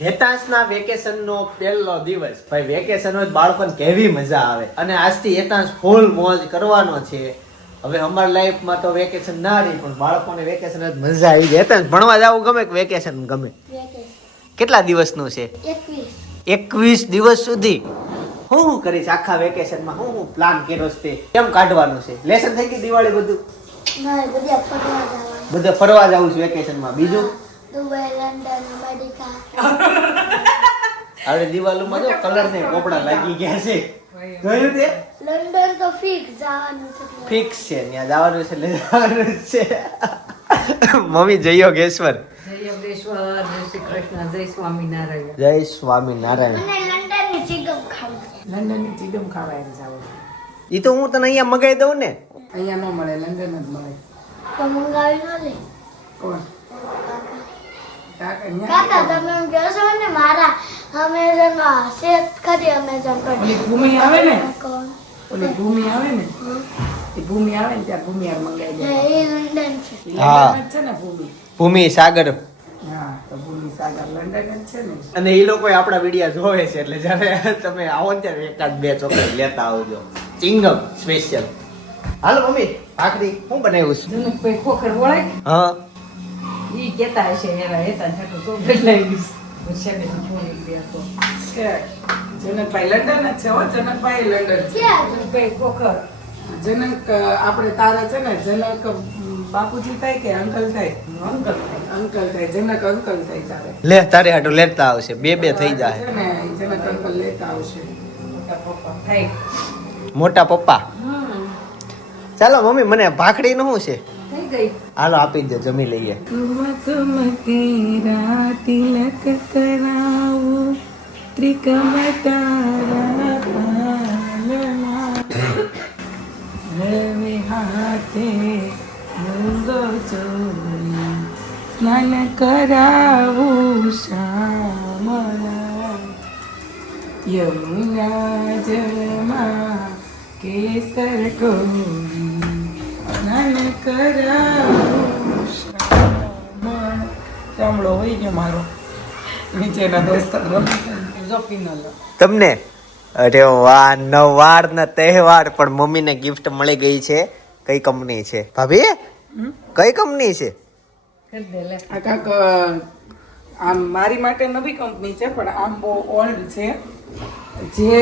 હેતાંશના વેકેશનનો પહેલો દિવસ. ભાઈ વેકેશન હોય બાળકોને કેવી મજા આવે અને આજથી હેતાંશ ફૂલ મોજ કરવાનો છે. હવે અમારી લાઈફમાં તો વેકેશન ના રહી પણ બાળકોને વેકેશન જ મજા આવી ગઈ. હેતાંશ ભણવા જવું ગમે કે વેકેશન ગમે? કેટલા દિવસનું છે? 21 દિવસ સુધી હું કરીશ આખા વેકેશનમાં? હું પ્લાન કર્યો છે? કેમ કાઢવાનું છે? લેસન થઈ ગઈ દિવાળી બધું? બધા ફરવા જવું છે વેકેશનમાં. બીજું દુબઈ, લંડન, અમેરિકા. હવે દિવાલોમાં જો કલર ને પોપડા લાગી ગયા છે. જોયું તે? લંડન તો ફિક્સ જવાનું છે. ફિક્સ છે, ત્યાં જવાનું છે એટલે જવાનું છે. મમ્મી જય યોગેશ્વર. જય યોગેશ્વર, જય શ્રી કૃષ્ણ, જય સ્વામિનારાયણ. જય સ્વામિનારાયણ. મને લંડનની ચીગમ ખાવી. લંડનની ચીડમ ખાવાય જાવ. ઈ તો હું તને અહીંયા મગાઈ દઉં ને. અહીંયા ન મળે, લંડન જ મળે. તો મંગાવી ન લે. કોણ? કાકા તમે એમ કહો છો ને મારા અમેઝોનમાં હશે ખરી અમેઝોન પર. ઓલી ભૂમિ આવે ને, કોણ? ઓલી ભૂમિ આવે ને, એ ભૂમિ આવે ને ત્યાં ભૂમિ યાર મંગાઈ જાય. એ લંડન છે. એ હા. લંડન જ છે ને ભૂમિ. ભૂમિ સાગર. હા, તો ભૂમિ સાગર લંડન જ છે ને. અને એ લોકો આપણા વિડીયો જોવે છે એટલે જ્યારે તમે આવો ને ત્યારે એકાદ બે ચોકલેટ લેતા આવજો. Chewing gum special. હાલો મમ્મી, ભાખરી હું બનાવ્યું છે? જનકભાઈ ખોખર વળાય હા. ઈ કેતા હશે એવા હેતા છાટું તો બદલાઈ ગયું. છોડી દે તો છે. જનકભાઈ લંડન જ છે હો. જનકભાઈ લંડન છે. ક્યાં? જનકભાઈ ખોખર. જનક આપણે તારા છે ને જનક બાપુજી થાય કે અંકલ થાય? અંકલ થાય. અંકલ થાય. જનક અંકલ થાય તારે. લે તારે હાટું લેતા આવશે. બે થઈ જાય. છે ને ઈ જનક અંકલ લેતા આવશે. મોટા પપ્પા થાય. મોટા પપ્પા. ચાલો મમ્મી, મને ભાખરી નું શું છે? થઈ ગઈ. હાલો આપી દે, જમી લઈએ. કેરા તિલક કરાવું ત્રિકમતારા રવિ હાથે મૂંગો ચોરી સ્નાન કરાવું શ્યામળા યમુના જળમાં કેસર કોરી સ્નાન કરાવું શ્યામળા. ચામડો હોય ગયો મારો નીચેના દોસ્તારો જોપીનો લો. તમને અરે વાહ, નવાર ના તહેવાર પણ મમ્મીને ગિફ્ટ મળી ગઈ છે. કઈ કંપની છે ભાભી? કઈ કંપની છે? આ કાક આમ મારી માટે નવી કંપની છે પણ આમ બહુ ઓલ્ડ છે. જે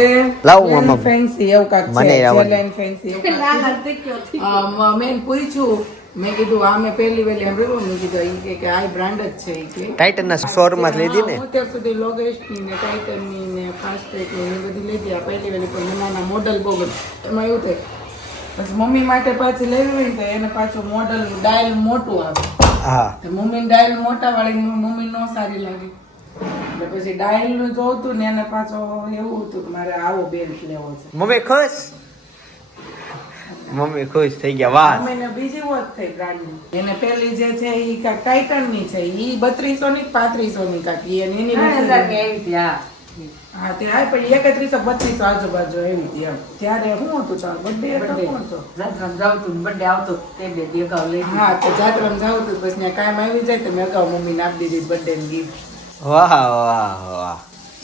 લાવું આમાં. ફેન્સી એવું કાક મને છે. આવડે. જેલેન ફેન્સી એવું કાક. મેં પૂછ્યું, મેં કીધું આ મેં પહેલી વેલી સાંભળ્યું. મેં કીધું ઈ કે આ બ્રાન્ડ જ છે ઈ કે. ટાઇટન ના શોરૂમ માં લીધી ને. હું અત્યાર સુધી લોગેસ્ટની ને ટાઇટનની ને ફાસ્ટ્રેકની ને બધી લીધી. આ પહેલી વેલી પણ નાના મોડલ બહુ બધું એમાં એવું થાય. પછી મમ્મી માટે પાછી લેવી હોય ને તો એને પાછું મોડલ ડાયલ મોટું આવે. હા. તો મમ્મીને ડાયલ મોટા વાળી મમ્મી નો સારી લાગે એટલે પછી ડાયલ નું જોતું ને એને પાછો એવું હતું કે મારે આવો બેલ્ટ લેવો છે. મમ્મી ખુશ? મમ્મી ખુશ થઈ ગયા. વાહ. મમ્મીને બીજી વોચ થઈ બ્રાન્ડની. એને પેલી જે છે ઈ કાક ટાઇટન ની છે. ઈ 3200 ની 3500 ની કાક ઈ એની હા તે આ પણ 3100-3200 આજુબાજુ આવી હતી એમ. ત્યારે શું હતું તારો બર્થડે હતો? કોણ હતો? જાત્રામાં જાવતું ને birthday આવતો તે બે દી અગાઉ લઈ હા તો જાત્રામાં જાવ તો પછી ત્યાં કાયમ આવી જાય તો મેં અગાઉ મમ્મીને આપી દીધી બર્થડે ની ગિફ્ટ. વાહ વાહ વાહ,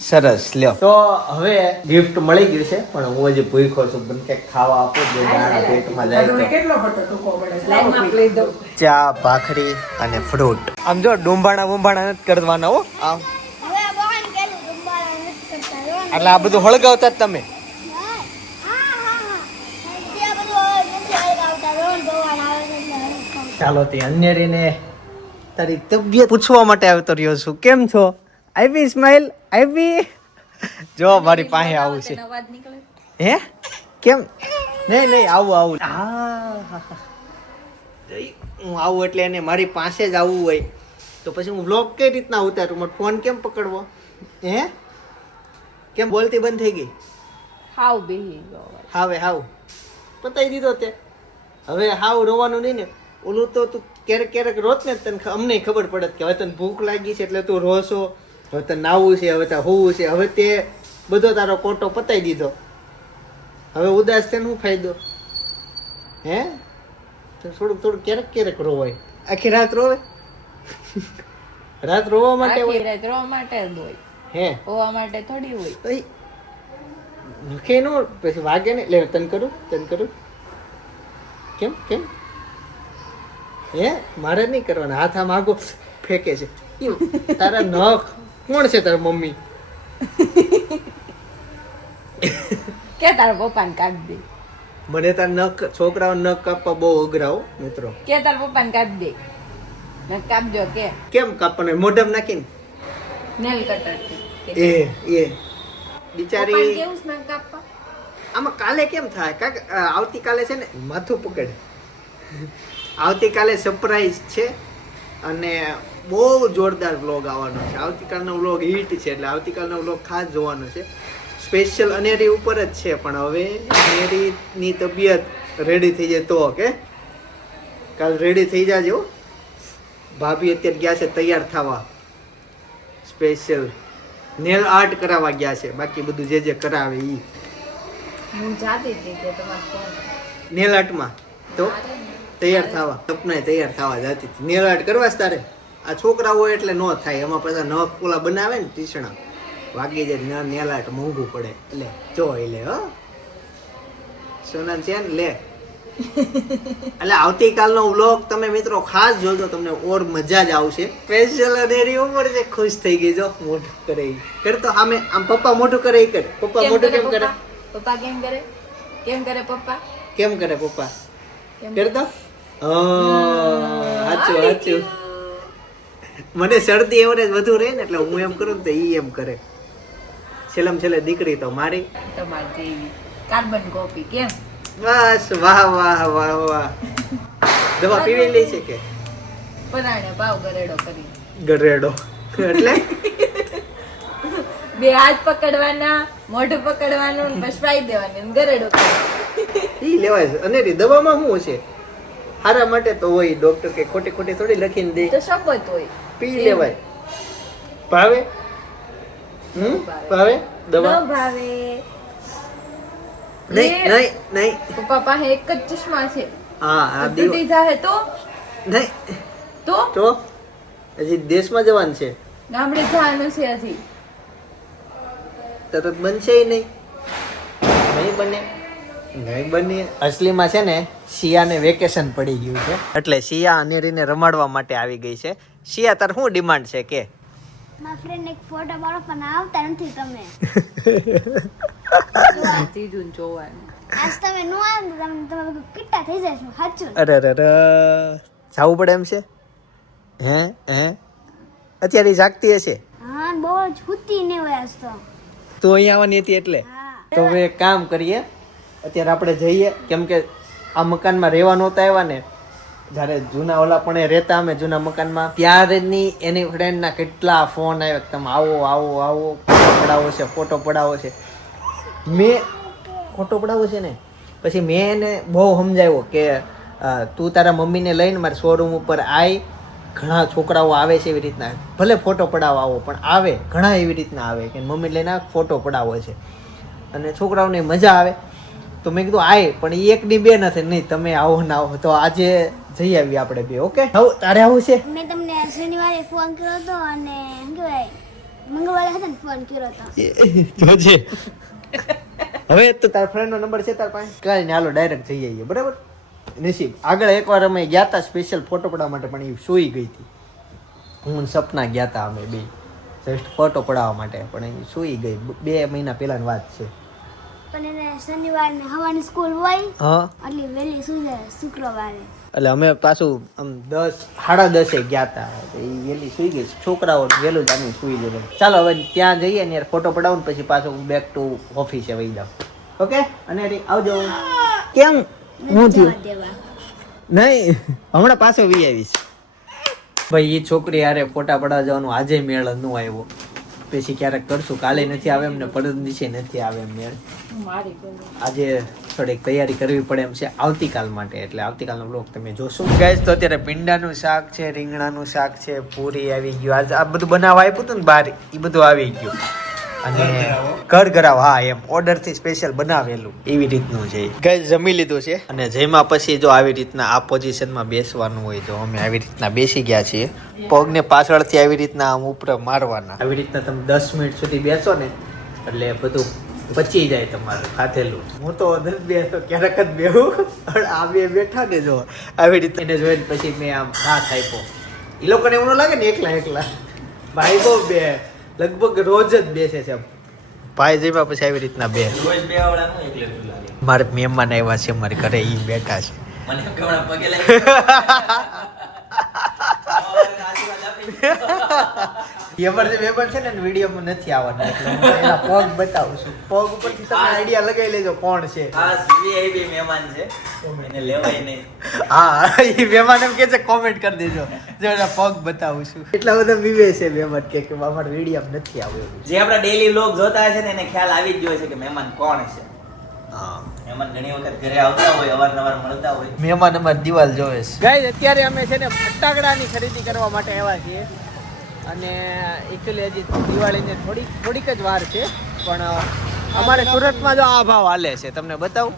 સરસ. લ્યો તો હવે ગિફ્ટ મળી ગયું છે પણ હું હજી ભૂખ્યો છું. બને કંઈક ખાવા આપો જે દાણા પેટમાં જાય તમને તો. કેટલો બટો ટૂંકો પડે છે? લાવો લાઈનમાં પી. લઈ દઉં. ચા, ભાખરી અને ફ્રૂટ. આમ જો ડુંબાણા નથી કરવાના હો. આમ હવે બોન કેલું dumbaળા નથી કરતા. રોન. એટલે આ બધું હળગાવતા જ તમે. હા. તે બધું નથી હળગાવતા. રોન ભગવાન આવે છે એટલે હળગાવતા. ચાલો તે અન્યરીને તારી તબિયત પૂછવા માટે આવતો રહ્યો છું. કેમ છો? આવી સ્માઈલ આવી. જો મારી પાસે આવું છે. અવાજ નીકળે. હે કેમ? નહીં આવું. હા. હું આવું એટલે એને મારી પાસે જ આવવું હોય તો પછી હું વ્લોગ કઈ રીતના ઉતારું? મારો ફોન કેમ પકડવો? હે કેમ બોલતી બંધ થઈ ગઈ? હાવ બેહી ગયો. હાવ પતાઈ દીધો તે. હવે હાવ રોવાનું નહીં ને. ઓલું તો તું ક્યારેક રોત ને તને અમને ખબર પડે કે હવે તને ભૂખ લાગી છે એટલે તું રોશો. હવે તને નાવું છે, હવે તારે હોવું છે. હવે તે બધો તારો કોટો પતાઈ દીધો. હવે ઉદાસ થઈને શું ફાયદો? હે તો થોડુંક ક્યારેક રોવાય. આખી રાત રોવે. રાત રોવા માટે આખી હોય રાત રોવા માટે જ હોય, હે હોવા માટે થોડી હોય. ઓય નખે નો પછી વાગે ને લે તન કરું કેમ કેમ હે મારે નહીં કરવાના હાથ આમ આગો ફેંકે છે ઈ, તારા નખ કોણ છે તારા મમ્મી કે તારા પપ્પાને કાઢી દે, મને તાર નખ છોકરાઓ નખ કાપવા બહુ અઘરા હો મિત્રો કે તારા પપ્પાને કાઢી દે, ને કાપજો કે કેમ કાપવાનું મોઢામાં નાખીને નેલ કટર એ બિચારી કેવું છે ને કાપવા? આમાં કાલે કેમ થાય કાક આવતીકાલે છે ને માથું પકડે આવતીકાલે સરપ્રાઈઝ છે અને બહુ જોરદાર વ્લોગ આવવાનો છે. આવતીકાલનો વ્લોગ હિટ છે એટલે આવતીકાલનો વ્લોગ ખાસ જોવાનો છે. સ્પેશિયલ અનેરી ઉપર જ છે પણ હવે અનેરીની તબિયત રેડી થઈ જાય તો કે કાલ રેડી થઈ જાજો. ભાભી અત્યારે ગયા છે તૈયાર થવા, સ્પેશિયલ નેલ આર્ટ કરાવવા ગયા છે. બાકી બધું જે કરાવે ઈ હું જાતી હતી કે તમારે ફોન નેલ આર્ટમાં તો તૈયાર થવા સપનાએ તૈયાર થવા જતી હતી. નેલ આર્ટ કરવા જ તારે આ છોકરા હોય એટલે નો થાય. એમાં પાછા નખ પોલા બનાવે ને ટીસણા વાગી જાય. નેલ આર્ટ મોંઘું પડે એટલે જો લે હો સોના છે ને લે. એટલે આવતીકાલનો વ્લોગ તમે મિત્રો ખાસ જોજો, તમને ઓર મજા જ આવશે. સ્પેશિયલ અનેરી ઉંમર છે, ખુશ થઈ ગઈ જો મોઢું કરે કર તો આમે આમ પપ્પા મોઢું કરે ઈ કર. પપ્પા મોઢું કેમ કરે? પપ્પા કેમ કરે? કેમ કરે પપ્પા? કેમ કરે પપ્પા? કર તો સાચું. મને શરદી એવરેજ વધુ રહે ને એટલે હું એમ કરું ને તો ઈ એમ કરે. છેલ્લે દીકરી તો મારી તમારી જેવી કાર્બન કોપી. કેમ? બસ વાહ દવા પીવી લે છે કે પરાણે ભાવ ગરેડો કરી ગરેડો એટલે બે હાથ પકડવાના, મોઢું પકડવાનું ને પછી પાઈ દેવાનું ને ગરેડો કરવાનો. ઈ લેવાય છે. અને દવામાં શું છે હારા માટે તો હોય, ડોક્ટર કે ખોટી થોડી લખીને દે તો શપથ હોય પી લેવાય. ભાવે ભાવે દવા ન ભાવે. નહીં પપ્પા પાસે એક જ ચશ્મા છે, હા આ તૂટી જાહે તો નહીં તો હજી દેશમાં જવાનું છે, ગામડે જવાનું છે હજી. તરત બનશે નહીં બને. અસલીમાં છે ને શિયાને વેકેશન પડી ગયું છે એટલે શિયા અનેરીને રમાડવા માટે આવી ગઈ છે. શિયા તાર શું ડિમાન્ડ છે કે મારા ફ્રેન્ડ એક ફોટો પાડો પણ આવતા નથી તમે. ચીજું જોવાનું. આજ તમે નો આવ તો તમે કિટ્ટા થઈ જશો સાચું. અરે જાવું પડે એમ છે હે અત્યારે જાગતી હશે હા બહુ જ હુતી ને હોય આજ તો. તું અહીંયા આવવાની હતી એટલે તો હવે એક કામ કરીએ અત્યારે આપણે જઈએ કેમ કે આ મકાનમાં રહેવા નહોતા આવ્યા ને જ્યારે જૂના ઓલા પણ રહેતા અમે જૂના મકાનમાં ત્યારની એની ફ્રેન્ડના કેટલા ફોન આવ્યા કે તમે આવો ફોટો પડાવો છે મેં ફોટો પડાવવો છે ને પછી મેં એને બહુ સમજાવ્યો કે તું તારા મમ્મીને લઈને મારા શોરૂમ ઉપર આય. ઘણા છોકરાઓ આવે છે એવી રીતના, ભલે ફોટો પડાવવા આવો પણ આવે ઘણા એવી રીતના આવે કે મમ્મી લઈને ફોટો પડાવો છે અને છોકરાઓને મજા આવે. તો મેં કીધું આય પણ એ એકની બે નથી નહીં તમે આવો ના આવો તો આજે જઈ આવીએ આપણે બે. ઓકે તારે આવું છે? મેં તમને શનિવારે ફોન કર્યો હતો અને શું કહેવાય મંગળવારે હતા ને ફોન કર્યો હતો. જોજે હવે તો તારા ફ્રેન્ડનો નંબર છે તાર પાસે? કાંઈ નહીં હાલો ડાયરેક્ટ જઈ આવીએ બરાબર. નસીબ આગળ એકવાર અમે ગયા હતા સ્પેશિયલ ફોટો પડાવવા માટે પણ એ સૂઈ ગઈ હતી. હું સપના ગયા હતા અમે બે જસ્ટ ફોટો પડાવવા માટે પણ એ સૂઈ ગઈ. 2 મહિના પહેલાની વાત છે. પણ એને શનિવારે હવાની સ્કૂલ હોય હા એટલે વહેલી સુઈ જાય શુક્રવારે. એટલે અમે પાછું આમ 10:30 ગયા હતા એ વહેલી સૂઈ ગઈ. છોકરાઓ વહેલું જ આમ સૂઈ ગયેલું. ચાલો હવે ત્યાં જઈએ ને ફોટો પડાવું પછી પાછું બેક ટુ ઓફિસે વહી જાવ. ઓકે અને આવજો. કેમ હું થયું નહીં હમણાં પાછો વી આવીશ. ભાઈ એ છોકરી હારે ફોટા પડાવવા જવાનું આજે મેળ ન આવ્યો. પછી ક્યારેક કરશું. કાલે નથી આવે એમ ને પરમ દિવસે નથી આવે એમ મેળ. આજે થોડીક તૈયારી કરવી પડે એમ છે આવતીકાલ માટે એટલે આવતીકાલનો બ્લોગ તમે જોશો. ગાઈસ તો અત્યારે ભીંડાનું શાક છે, રીંગણાનું શાક છે, પૂરી આવી ગયું. આજ આ બધું બનાવવા આપ્યું હતું ને બહાર એ બધું આવી ગયું. અને ઘર ઘરાવ, હા એમ ઓર્ડર થી સ્પેશિયલ બનાવેલું એવી રીતનું છે. ગાઈસ જમી લીધું છે અને જમ્યા પછી જો આવી રીતના આ પોઝિશનમાં બેસવાનું હોય. જો અમે આવી રીતના બેસી ગયા છીએ. પગને પાછળથી આવી રીતના આમ ઉપર મારવાના. આવી રીતના તમે 10 મિનિટ સુધી બેસો ને એટલે બધું પચી જાય તમારે ખાધેલું. હું તો નથી બેસતો, ક્યારેક જ બેહું. આ બે બેઠા ને જો આવી રીતે એને જોઈને પછી મેં આમ હાથ આપ્યો. એ લોકોને એવું ન લાગે ને એકલા ભાઈ બહુ બે લગભગ રોજ જ બેસે છે. ભાઈ જેમાં પછી આવી રીતના બે રોજ બે વાળા નું એકલે લાગે. મારે મહેમાન આવ્યા છે મારે ઘરે, ઈ બેઠા છે. મને એમ કે હમણાં પગે લાગી આશીર્વાદ આપી. એમર જે મહેમાન છે ને વિડીયોમાં નથી આવવાના એટલે હું એના પગ બતાવું છું. પગ ઉપરથી તમે આઈડિયા લગાવી લેજો કોણ છે. ખાસ VIP મહેમાન છે, એને લેવાય નહીં. હા એ મહેમાન એમ કે છે કોમેન્ટ કરી દેજો જો એના પગ બતાવું છું. એટલા બધા વિવે છે મહેમાન કે અમારા વિડીયો નથી આવ્યો. જે આપણા ડેલી વ્લોગ જોતા હશે ને એને ખ્યાલ આવી જ ગયો છે કે મહેમાન કોણ છે. હા મહેમાન ઘણી વખત ઘરે આવતા હોય, અવારનવાર મળતા હોય. મહેમાન અમારી દિવાલ જોવે છે. ગાઈસ અત્યારે અમે છે ને ફટાકડાની ખરીદી કરવા માટે આવ્યા છીએ અને એકચ્યુઅલી હજી દિવાળીને થોડીક જ વાર છે પણ અમારે સુરતમાં જો આ ભાવ હાલે છે તમને બતાવું.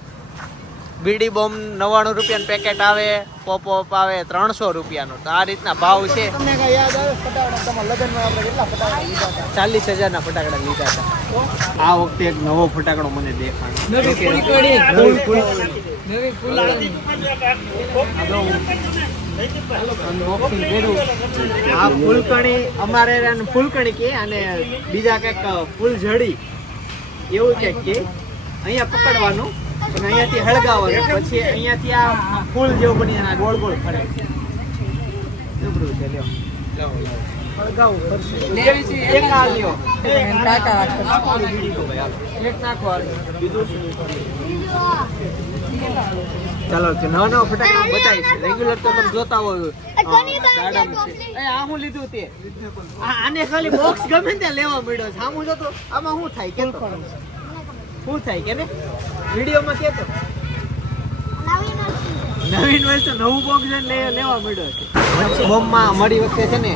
બીડી બોમ્બ 99 રૂપિયાનું પેકેટ આવે, પોપ આવે 300 રૂપિયાનું. તો આ રીતના ભાવ છે. તમને કઈ યાદ આવે ફટાકડા તમારા લગ્નમાં આપણે કેટલા ફટાકડા લીધા હતા? 40,000 ના ફટાકડા લીધા હતા. આ વખતે એક નવો ફટાકડો મને દેખાણો. આ ફૂલકણી અમારે ફૂલકણી કે અને બીજા કઈક ફૂલઝડી એવું કઈક કે અહીંયા પકડવાનું અને અહીંયાથી હળગાવવાનું, પછી અહીંયાથી આ ફૂલ જેવું બની જાય, ગોળ ગોળ ફરે. જબરું છે. લ્યો હળગાવું પડશે. એક આ લ્યો, એક નાખો. બીજું ચાલો કે નવા નવા ફટાકડા બતાવીશ. રેગ્યુલર તો તમે જોતા હોય દાડમ છે. આ હું લીધું તે આને ખાલી બોક્સ ગમે ત્યાં લેવા મળ્યો છે. આમ જોતો આમાં શું થાય કે શું થાય કે ને વિડીયોમાં કેતો નવીન વસ્તુ નવું બોક્સ લેવા મળ્યો છે. મરચી બોમ્બમાં અમારી વખતે છે ને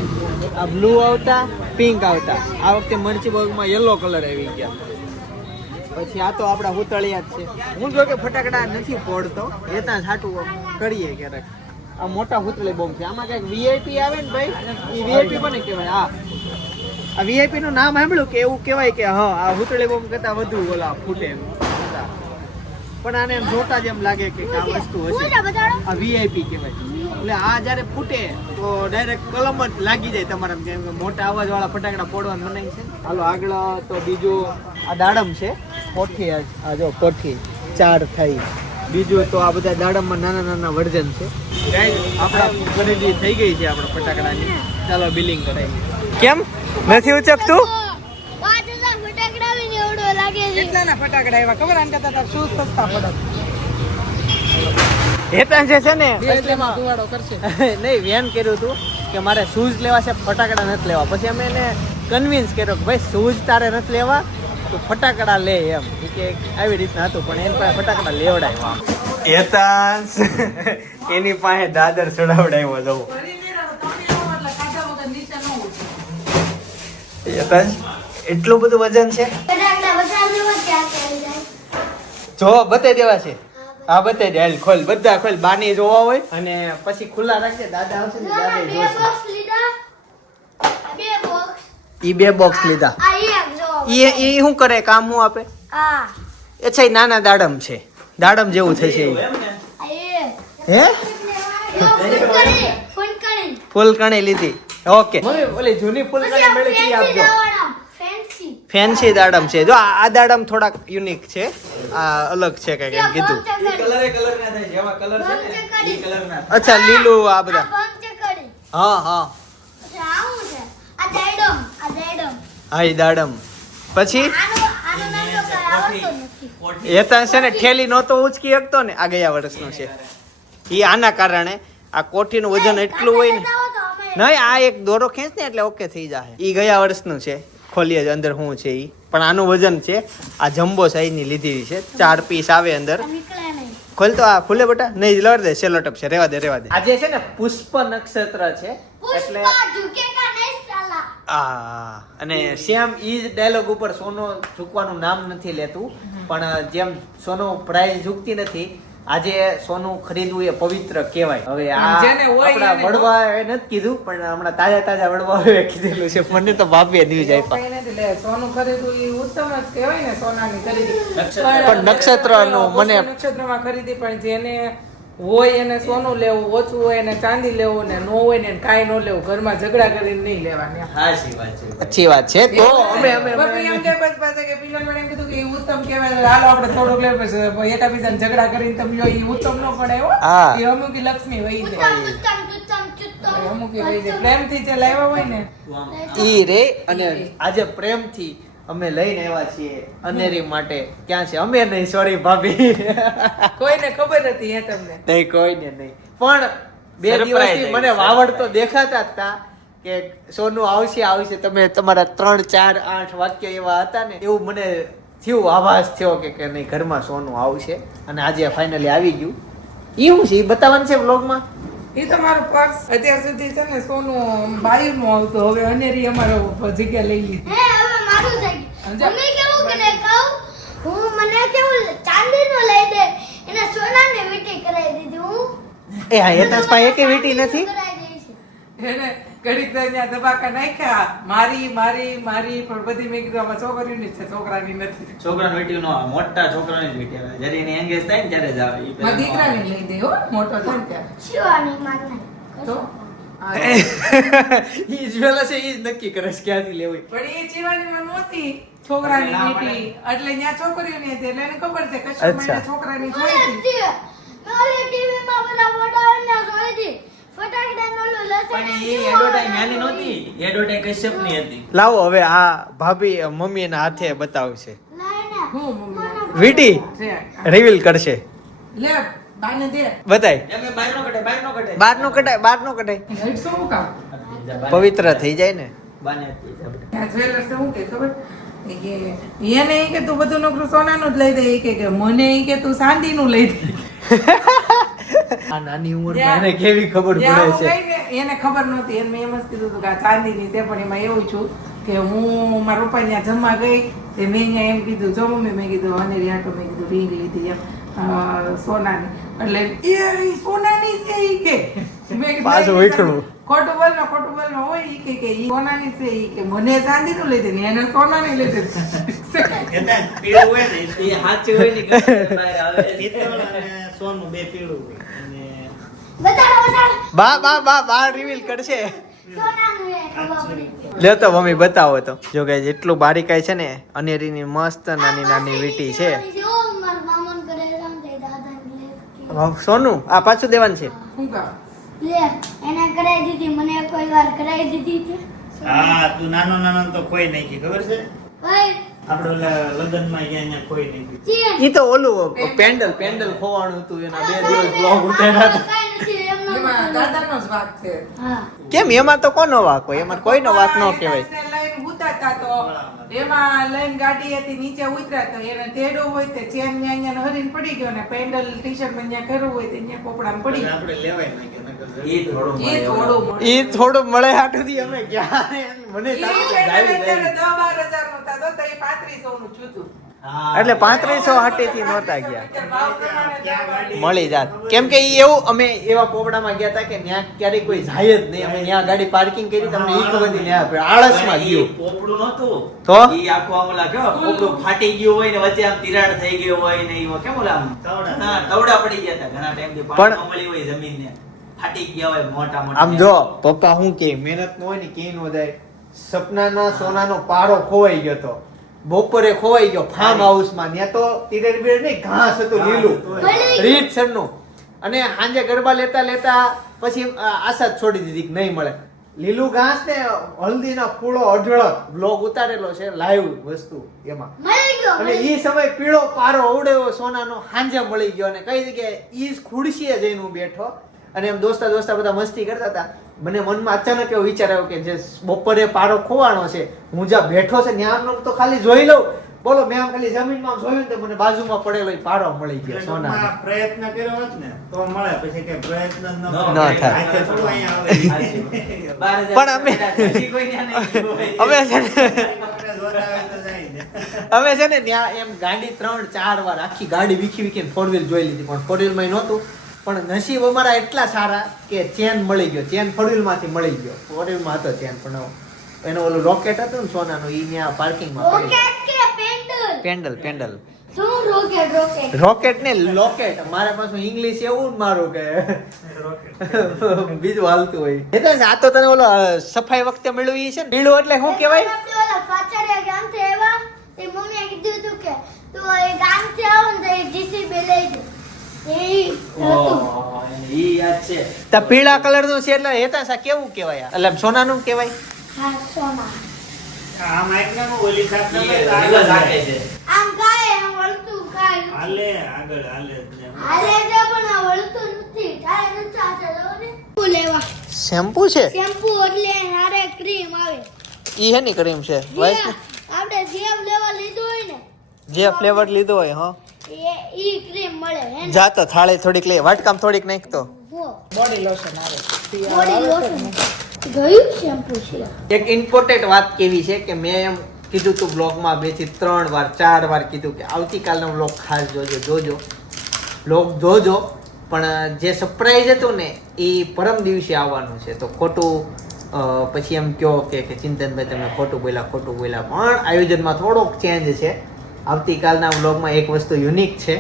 આ બ્લુ આવતા, પિંક આવતા. આ વખતે મરચી બોમ્બમાં યલો કલર આવી ગયા. પછી આ તો આપણા હુતળિયા જ છે. હું જો કે ફટાકડા નથી ફોડતો, એ ત્યાં છાટું કરીએ ક્યારેક. આ મોટા હુતળી બોમ્બ છે. આમાં કંઈક VIP આવે ને ભાઈ, એ VIP બને કહેવાય. હા આ VIP નું નામ સાંભળ્યું કે એવું કહેવાય કે હા આ હુતળી બોમ્બ કરતા વધુ ઓલા ફૂટે એમ. પણ આને એમ જોતા જ એમ લાગે કે આ વસ્તુ હશે. આ VIP કહેવાય. એટલે આ જ્યારે ફૂટે તો ડાયરેક્ટ કલમ જ લાગી જાય તમારા, કેમ કે મોટા અવાજ વાળા ફટાકડા ફોડવાનું મનાય છે. હાલો આગળ તો બીજું આ દાડમ છે. કોઠી આ જો કોઠી 4 થઈ. બીજું તો આ બધા દાડમમાં નાના નાના વર્ઝન છે. આપણા ખરીદી થઈ ગઈ છે આપણા ફટાકડાની. ચાલો બિલિંગ કરાવી. કેમ નથી ઉચકતું? 5,000 ફટાકડા આવીને એવડો લાગે છે. કેટલાના ફટાકડા આવ્યા ખબર? આને કરતા તાર શૂઝ સસ્તા પડે. હેતા જે છે ને ધુવાડો કરશે. નહીં વેન કર્યું હતું કે મારે શૂઝ લેવા છે, ફટાકડા નથી લેવા. પછી અમે એને કન્વિન્સ કર્યો કે ભાઈ શૂઝ તારે નથી લેવા તો ફટાકડા લે એમ. કે આવી રીતના હતું પણ એની પાસે ફટાકડા લેવડાવ્યા. હેતાંશ એની પાસે દાદર ચડાવડાવ્યો જવું. હેતાંશ એટલું બધું વજન છે. ફટાકડા બતાવજો ક્યાં આવી જાય. જો બતાવી દેવા છે. હા બતાવી દે. હાલ ખોલ, બધા ખોલ. બાની જોવા હોય અને પછી ખુલ્લા રાખજે. દાદા આવશે ને દાદા બે જોશે. બોક્સ લીધા. બે બોક્સ. ઈ 2 બોક્સ લીધા. આ એક જો. ઈ શું કરે, કામ શું આપે? આ અચ્છા ઈ નાના દાડમ છે. દાડમ જેવું થશે ઈ. એમ ને? આ એક. હે ફૂલકણી. ફૂલકણી લીધી. ઓકે ઓલી જૂની ફૂલકણી મળી ઈ આપજો. ફેન્સી. ફેન્સી દાડમ છે. જો આ દાડમ થોડાક યુનિક છે. આ અલગ છે કઈક એમ કીધું. ઈ કલર ના થાય, જેવા કલર છે ને ઈ કલર ના થાય. અચ્છા લીલું આ બધા. પંચકડી. હા હા અચ્છા આ શું છે? આ દાડમ. આ દાડમ. હા ઈ દાડમ. પછી આનો નાનો કલર આવતો નથી. કોઠી. એ ત્યાં છે ને ઠેલી નહોતો ઉચકી શકતો ને, આ ગયા વર્ષનો છે. ઈ આના કારણે આ કોઠીનું વજન એટલું હોય ને. નહીં આ એક દોરો ખેંચ ને એટલે ઓકે થઈ જાય. ઈ ગયા વર્ષનું છે. ખોલીએ જ અંદર શું છે ઈ. પણ આનું વજન છે. આ જમ્બો સાઈઝ ની લીધી છે. 4 પીસ આવે અંદર. નીકળે નહીં. ખોલ તો આ ખુલે બેટા. નહીં લડ દે, સેલો ટપ છે. રેવા દે. આજે છે ને પુષ્પ નક્ષત્ર છે એટલે પુષ્પા ઝુકેગા નહીં સાલા. અને સેમ ઈ જ ડાયલોગ ઉપર સોનો ઝૂકવાનું નામ નથી લેતું, પણ જેમ સોનો પ્રાઇઝ ઝૂકતી નથી, આજે સોનું ખરીદવું એ પવિત્ર કહેવાય. હવે આ જેને હોય આપણા એને વડવા એ નથી કીધું, પણ હમણાં તાજા વડવાઓએ કીધેલું છે. મને તો ભાભીએ ન્યૂઝ એવું આપ્યા. કંઈ નથી. લે, સોનું ખરીદવું એ ઉત્તમ જ કહેવાય ને, સોનાની ખરીદી. પણ નક્ષત્રનું મને નક્ષત્રમાં ખરીદી, પણ જેને હોય એને સોનું લેવું, ઓછું હોય એને ચાંદી લેવું, ને નો હોય ને કાંઈ ન લેવું. ઘરમાં ઝઘડા કરીને નહીં લેવાની. હાચી વાત છે. अच्छी बात છે. તો અમે બાકી એમ કે બસ પાસે કે પિલન મને એમ કીધું કે એ ઉત્તમ કહેવાય, હાલો આપણે થોડોક લે, પછી એકાબીજાને ઝઘડા કરીને તમે લો, એ ઉત્તમ ન પડે હો. હા. એ અમુક ઈ લક્ષ્મી વહી જાય, અમુક ઈ વહી જાય. પ્રેમથી જે લાવ્યા હોય ને ઈ રે. અને આજે પ્રેમથી અમે લઈને આવ્યા છીએ અનેરી માટે. ક્યાં છે? અમે નહીં, સોરી ભાભી. કોઈને ખબર હતી એ તમને. નહીં, કોઈને નહીં. પણ બે Surprise દિવસથી મને આવી, વાવડ તો surprise. દેખાતા જ હતા કે સોનું આવશે. તમે તમારા 3, 4, 8 વાક્ય એવા હતા ને, એવું મને થયું, આભાસ થયો કે નહીં, ઘરમાં સોનું આવશે. અને આજે ફાઇનલી આવી ગયું. ઈ શું છે? ઈ બતાવવાનું છે વ્લોગમાં. એ તમારું પર્સ અત્યાર સુધી છે ને સોનું બાયુનું આવતું, હવે અનેરી અમારો જગ્યા લઈ લીધી. હે હવે મારું થઈ સમજ્યા? ગયું. મમ્મી કેવું કે નહીં કહું, હું મને કેવું ચાંદીનું લઈ દે, એને સોનાની વીંટી કરાવી દીધી. હું એ હા, હેતાંશ પાસે એકે વીંટી નથી. કરાવી દઈ છે. એને ઘડીક તો અહીંયા ધબાકા નાખ્યા, મારી મારી મારી, પણ બધી મેં કીધું આમાં છોકરીઓની જ છે, છોકરાની નથી. છોકરાનો વીંટી નો આવે, મોટા છોકરાની જ વીંટી આવે. જ્યારે એની એંગેજ થાય ને ત્યારે જ આવે. ઈ મારા પહેલા દીકરાને લઈ દે હો, મોટો થાય ને ત્યારે. શિવાની માને તો આ ઈ જ વેલા છે, ઈ જ નક્કી કરે છે ક્યાંથી લેવી. પણ એ જીવાનીમાં નહોતી છોકરાની વીંટી, એટલે ત્યાં છોકરીઓની હતી, એટલે એને ખબર છે કશ્યપ માને છોકરાની જોઈ હતી. ઓલી ટીવીમાં બધા મોટા જોઈ હતી ફટાકડા નો પણ એ એડવર્ટાઈઝ નાની નહોતી, એડવર્ટાઈઝ કશ્યપની હતી. લાવો હવે આ ભાભી મમ્મી એના હાથે બતાવશે. હું મમ્મી વીટી છે. રિવીલ કરશે. લે બાને દે. બતાય. એમે બહાર નો કઢાય, બહાર નો કઢાય. બહાર નો કઢાય. લાઈટ શું કામ? પવિત્ર થઈ જાય ને. બાને આપી દે આપણે. આ જ્વેલર્સ શું કે ખબર? એને ઈ કે તું બધું નોકરું સોનાનું જ લઈ દે, ઈ કે મને ઈ કે તું ચાંદીનું લઈ દે. આ નાની ઉંમરમાં એને કેવી ખબર જ્યાં પડે હું છે. ગઈ ને એને ખબર નહોતી, એને મેં એમ જ કીધું હતું કે આ ચાંદીની છે, પણ એમાં એવું છું કે હું મારા પપ્પા ત્યાં જમવા ગઈ તે મેં અહીંયા એમ કીધું, જો મમ્મી મેં કીધું અનેરી આટો મેં કીધું રીંગ લીધી એમ સોનાની, એટલે એ સોનાની છે ઈ કે મેં કીધું પાછું નહીં, વીખણું. ખોટું બોલ હોય ઈ કે ઈ સોનાની છે, ઈ કે મને ચાંદીનું લઈ દે ને એને સોનાની લઈ દે. પીળું હોય ને, એ સાચું હોય ને કે બહાર આવે. પિત્તળ અને સોનું બે પીળું હોય અને બતાડો બા રિવીલ કરશે. સોનાનું એ ખબર પડી. લ્યો તો મમ્મી બતાવો તો. જો કે જેટલું બારીકાઈ છે ને, અનેરીની મસ્ત નાની નાની વીટી છે. જો મારા મામાને કરેલા ને દાદાને લે વાહ, સોનું આ પાછું દેવાનું છે. શું કામ? લે એને કરાવી દીધી, મને કોઈ વાર કરાવી દીધી છે. હા તું નાનો તો કોઈ નહીં કી ખબર છે ભાઈ આપણે ઓલા લગ્નમાં ગયા અહીંયા કોઈ નહીં કી. ચીન. ઈ તો ઓલું પેન્ડલ ખોવાનું હતું, એના 2 દિવસ બ્લોગ ઉતાર્યા હતા. કાંઈ નથી, એમનો એમાં દાદાનો જ વાંક છે. હા કેમ? એમાં તો કોનો વાક હોય? એમાં કોઈનો વાક ન કહેવાય. એને લઈને ઉતારતા તો એમાં લઈને ગાડી હતી, નીચે ઉતર્યા તો એને તેડો હોય તે ચેન ન્યા હરીને પડી ગયો ને પેન્ડલ ટી-શર્ટ માં ન્યા કર્યું હોય તે ન્યા પોપડામાં પડી ગયું. આપણે લેવાય નહીં કે નકર એ થોડું એ મળે. થોડું મળે. ઈ થોડું મળે હાટુથી અમે ગયા. મને ઈ તારું પેન્ડલ જાવી અત્યારે જાવી. 10-12 હજારનું થતું, તો એ 3500 નું થયું. હા. એટલે 3500 હાટેથી નહોતા ગયા. ભાવ પ્રમાણે ત્યાં ગાડી. મળી જાત. કેમ કે ઈ એવું અમે એવા પોપડામાં ગયા હતા કે ત્યાં ક્યારેય કોઈ જાય જ નહીં. અમે ત્યાં ગાડી પાર્કિંગ કરી, તમને ઈ ખબર હતી, ત્યાં આળસમાં પણ ગયું. ઈ પોપડું નહોતું. તો? ઈ આખું આમ ઓલા કેવા પોપડું ફાટી ગયું હોય ને વચ્ચે આમ તિરાડ થઈ ગયો હોય ને ઈ કેમ ઓલા આમ તવડા. હા, તવડા પડી ગયા હતા ઘણા ટાઈમથી. પણ- પાણી ન મળી હોય જમીનને. ફાટી ગયા હોય મોટા મોટા. આમ જો પપ્પા હું કે મહેનત ન હોય ને કે નો જાય. સપનાના સોનાનો પારો ખોવાઈ ગયો તો, બપોરે ખોવાઈ ગયો ફાર્મ હાઉસમાં. ત્યાં તો તિરેડ બિરેડ નહીં, ઘાસ હતું લીલું રીતસરનું. અને સાંજે ગરબા લેતા પછી આશા જ છોડી દીધી કે નહીં મળે. લીલું ઘાસ ને હલ્દીના ફૂલો અઢળક બ્લોગ ઉતારેલો છે, લાઈવ વસ્તુ એમાં. મળી ગયો અને ઈ સમય પીળો પારો ઉડેવો સોનાનો હાંજે મળી ગયો. અને કઈ જગ્યાએ ઈ જ ખુરશીએ જઈને હું બેઠો અને એમ દોસ્તા બધા મસ્તી કરતા હતા. મને મનમાં અચાનક એવો વિચાર આવ્યો કે જે બપોરે પારો ખોવાનો છે, હું જ્યાં બેઠો છે ત્યાંનો તો ખાલી જોઈ લઉં. બોલો મેં આમ ખાલી જમીનમાં જોયું ને તો મને બાજુમાં પડેલો ઈ પાડો મળી ગયો સોનાનો. ટૂંકમાં પ્રયત્ન કર્યો હોત ને તો મળે, પછી કે પ્રયત્ન ન ન કર્યો. થાય. હાથે થોડું અહીંયા આવે. 12,000 પણ અમે- હજી કોઈ ત્યાં નહીં ગયું હોય. અમે છે ને આપણે જોતા હોય તો જાય ને. અમે છે ને ત્યાં એમ ગાડી 3-4 વાર આખી ગાડી વીખી ફોર વ્હીલ જોઈ લીધી પણ ફોર વ્હીલમાં નહોતું. પણ નસીબ અમારા એટલા સારા કે ચેન મળી ગયો. ચેન ફોર વ્હીલમાંથી મળી ગયો. ફોર વ્હીલમાં હતો ચેન પણ એનો ઓલું રોકેટ હતું ને સોનાનું ઈ ત્યાં પાર્કિંગમાં પડી ગયું. રોકેટ કે પેન્ડલ પેન્ડલ શું રોકેટ રોકેટ ને લોકેટ. મારે પાછું ઇંગ્લિશ એવું જ મારું કે બીજું હાલતું હોય. એ તો આ તો તને ઓલો સફાઈ વખતે મળ્યું ઈ છે ને પીળું એટલે શું કહેવાય? આપણે ઓલા ફાચડિયા ગામથી આવ્યા તે મમ્મીએ કીધું હતું કે તું એ ગામથી આવો ને તો એ જીસીબી લઈ જા. એ હતું. ઓહો, ઈ યાદ છે. તા પીળા કલરનું છે એટલે હેતાશા કેવું કહેવાય? એટલે આમ સોનાનું કહેવાય? હા સોના આમ આટલામાં ઓલી સાથે ઈ તો આગળ રિવર્સ હાકે છે. આમ ગાય આમ વળતું ગાય હાલે આગળ હાલે જ ને. હાલે છે પણ આ વળતું નથી ગાય નથી સાથે રહો ને શું લેવા શેમ્પુ છે? શેમ્પુ એટલે હારે ક્રીમ આવે ઈ હેની ક્રીમ છે? જે આપણે જેમ લેવા લીધું હોય ને જે ફ્લેવર લીધો હોય હા એ ઈ ક્રીમ મળે હે ને જાતો થાળી થોડીક લઈ વાટકામ થોડીક નાખતો. હો બોડી લોશન આવે બોડી લોશન ગયું શેમ્પુ છે એક ઇમ્પોર્ટન્ટ વાત કેવી છે કે મેં એમ કીધું તું બ્લોગમાં 2 થી 3 વાર 4 વાર કીધું કે આવતીકાલનો બ્લોગ ખાસ જોજો બ્લોગ જોજો. પણ જે સરપ્રાઈઝ હતું ને એ પરમ દિવસે આવવાનું છે તો ખોટું પછી એમ કહો કે ચિંતનભાઈ તમે ખોટું બોલ્યા પણ આયોજનમાં થોડોક ચેન્જ છે. આવતીકાલના બ્લોગમાં એક વસ્તુ યુનિક છે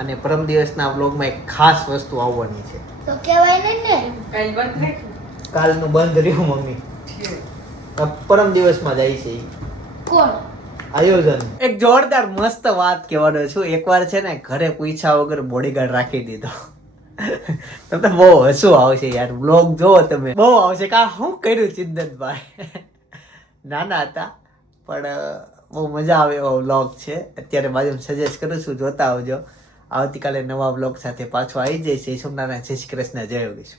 અને પરમ દિવસના બ્લોગમાં એક ખાસ વસ્તુ આવવાની છે. તો કહેવાય ને કાઈ બંધ રાખ્યું કાલનું બંધ રહ્યું મમ્મી, પરમ દિવસમાં જાય છે ઈ. કોણ આયોજન. એક જોરદાર મસ્ત વાત કહેવાનો છું. એકવાર છે ને ઘરે પૂછ્યા વગર બોડીગાર્ડ રાખી દીધો. તમને બહુ હસવું આવશે યાર. બ્લોગ જોવો તમે બહુ આવશે કે આ શું કર્યું ચિંતનભાઈ. નાના હતા પણ બહુ મજા આવે એવો વ્લોગ છે. અત્યારે બાજુ સજેસ્ટ કરું છું, જોતા આવજો. આવતીકાલે નવા વ્લોગ સાથે પાછો આવી જઈશ. સોમનારાયણ, જય શ્રી કૃષ્ણ, જય યોગેશ.